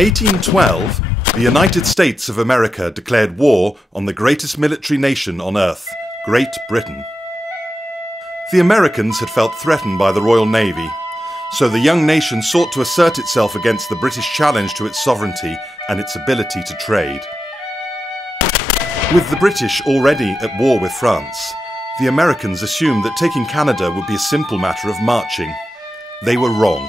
1812, the United States of America declared war on the greatest military nation on earth, Great Britain. The Americans had felt threatened by the Royal Navy, so the young nation sought to assert itself against the British challenge to its sovereignty and its ability to trade. With the British already at war with France, the Americans assumed that taking Canada would be a simple matter of marching. They were wrong.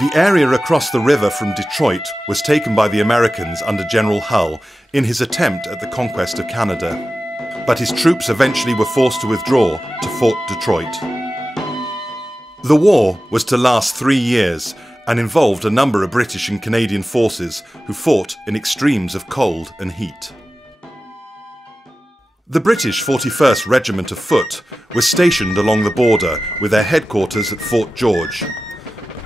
The area across the river from Detroit was taken by the Americans under General Hull in his attempt at the conquest of Canada, but his troops eventually were forced to withdraw to Fort Detroit. The war was to last 3 years and involved a number of British and Canadian forces who fought in extremes of cold and heat. The British 41st Regiment of Foot was stationed along the border with their headquarters at Fort George.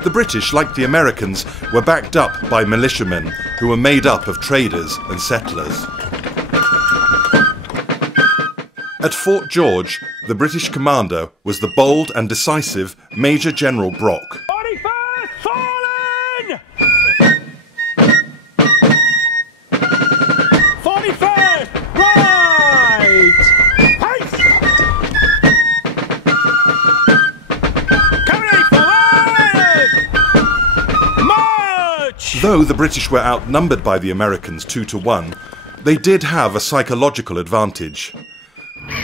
The British, like the Americans, were backed up by militiamen who were made up of traders and settlers. At Fort George, the British commander was the bold and decisive Major General Brock. 41st fallen! 41st, right! Haste! Cavalry forward! March! Though the British were outnumbered by the Americans 2 to 1, they did have a psychological advantage.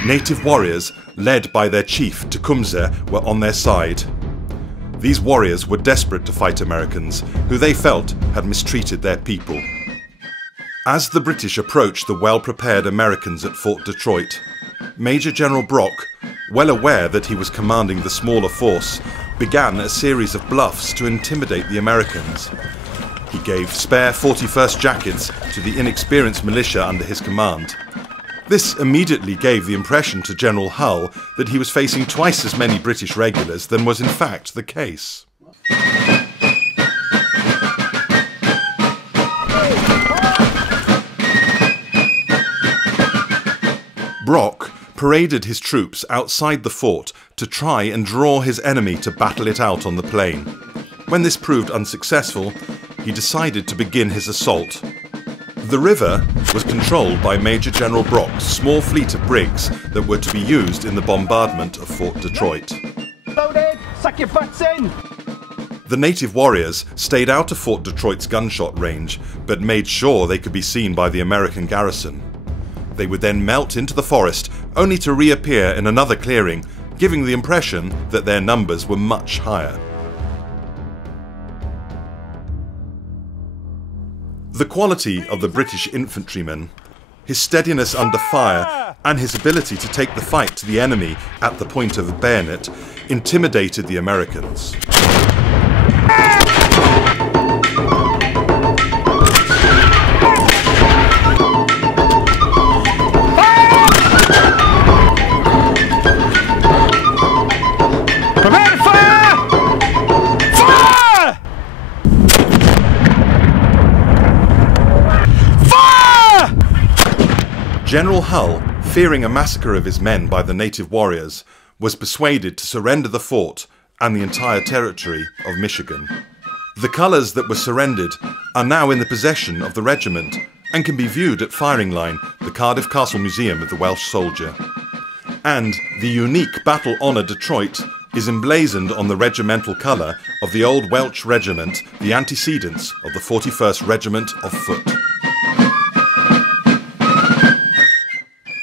Native warriors, led by their chief Tecumseh, were on their side. These warriors were desperate to fight Americans, who they felt had mistreated their people. As the British approached the well-prepared Americans at Fort Detroit, Major General Brock, well aware that he was commanding the smaller force, began a series of bluffs to intimidate the Americans. He gave spare 41st jackets to the inexperienced militia under his command. This immediately gave the impression to General Hull that he was facing twice as many British regulars than was in fact the case. Brock paraded his troops outside the fort to try and draw his enemy to battle it out on the plain. When this proved unsuccessful, he decided to begin his assault. The river was controlled by Major General Brock's small fleet of brigs that were to be used in the bombardment of Fort Detroit. Loaded! Suck your butts in! The native warriors stayed out of Fort Detroit's gunshot range, but made sure they could be seen by the American garrison. They would then melt into the forest, only to reappear in another clearing, giving the impression that their numbers were much higher. The quality of the British infantryman, his steadiness under fire, and his ability to take the fight to the enemy at the point of the bayonet intimidated the Americans. General Hull, fearing a massacre of his men by the native warriors, was persuaded to surrender the fort and the entire territory of Michigan. The colours that were surrendered are now in the possession of the regiment and can be viewed at firing line, the Cardiff Castle Museum of the Welsh Soldier. And the unique Battle Honour Detroit is emblazoned on the regimental colour of the old Welsh regiment, the antecedents of the 41st Regiment of Foot.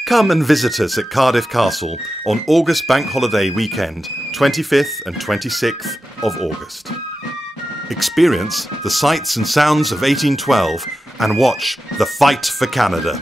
Come and visit us at Cardiff Castle on August Bank Holiday weekend, 25th and 26th of August. Experience the sights and sounds of 1812 and watch the fight for Canada.